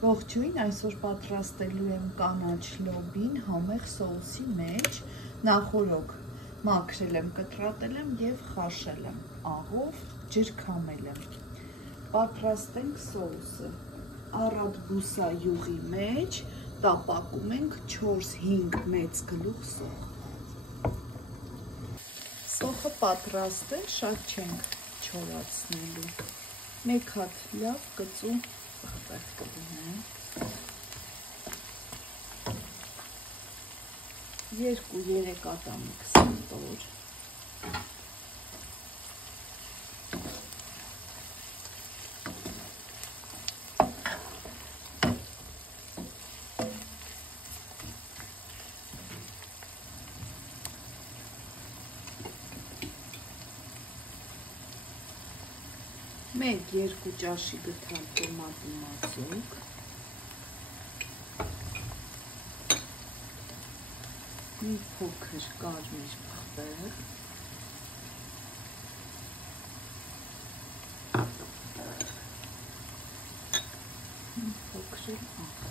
Ողջույն, այսօր պատրաստելու եմ կանաչ լոբին համեղ սոուսի մեջ, նախօրոք մաքրել եմ, կտրատել եմ և խաշել եմ, աղով ջրքամել եմ։ Պատրաստենք սոուսը։ Առատ բուսա յուղի մեջ տապակում ենք 4-5 մեծ գլուխ սոխ։ Սոխը պատրաստ է, շատ չենք չորացնելու։ Մեկ հատ լավ կծու պղպեղ կդնեմ, 2-3 ատամի 20 տոր, մեկ 2 ճաշի գթան տոմատի մածուկ, մի փոքր կարմիր պղպեղ, մի փոքր աղ։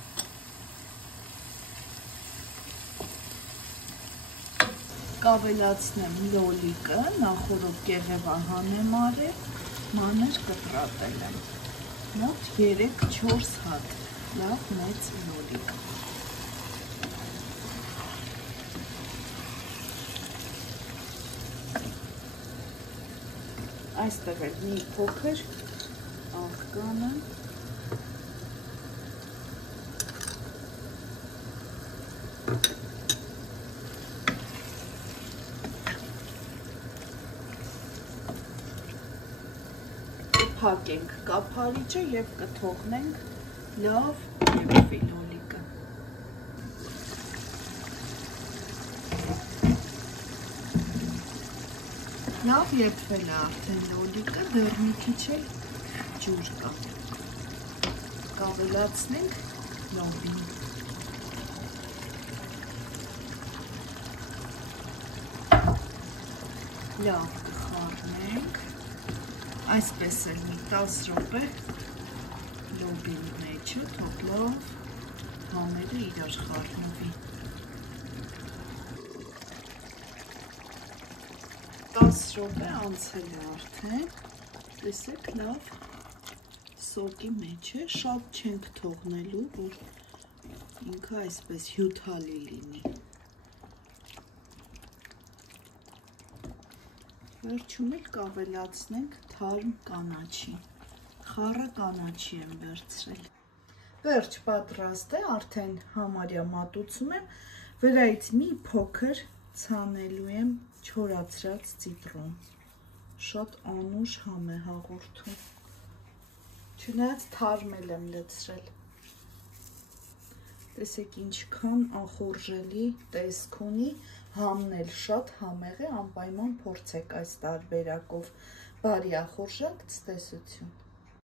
Կավելացնեմ լոլիկը, նախօրոք կեղևահան եմ արել, մանր կտրատել եմ, մոտ 3-4 հատ, լավ մեծ լոլիկ։ Այստեղ էլ մի փոքր աղ կանը, կփակենք կափարիչը և կթողնենք լավ երևի լոլիկը։ Լավ եփվել է արդեն լոլիկը, դեռ մի քիչ էլ ջուր կա։ Կավելացնենք լոբին։ Լավ կխառնենք, այսպես էլ մի 10 րոպե լոբին մեջը, թող լավ համերը իրար խառնվի։ 10 րոպե անցել է արդեն, տեսեք լավ սոկի մեջ է, շատ չենք թողնելու, որ ինքը այսպես հյութալի լինի։ Վերջում էլ կավելացնենք թարմ կանաչի, խառը կանաչի եմ վերցրել։ Վերջ պատրաստ է, արդեն համարյա մատուցում եմ, վրայից մի փոքր ցանելու եմ չորացրած ցիտրոն, շատ անուշ համ է հաղորդում, չնայած թարմ եմ լցրել։ Տեսեք ինչքան ախորժելի տեսք ունի, համն էլ շատ համեղ է, անպայման փորձեք այս տարբերակով, բարի ախորժակ, ցտեսություն։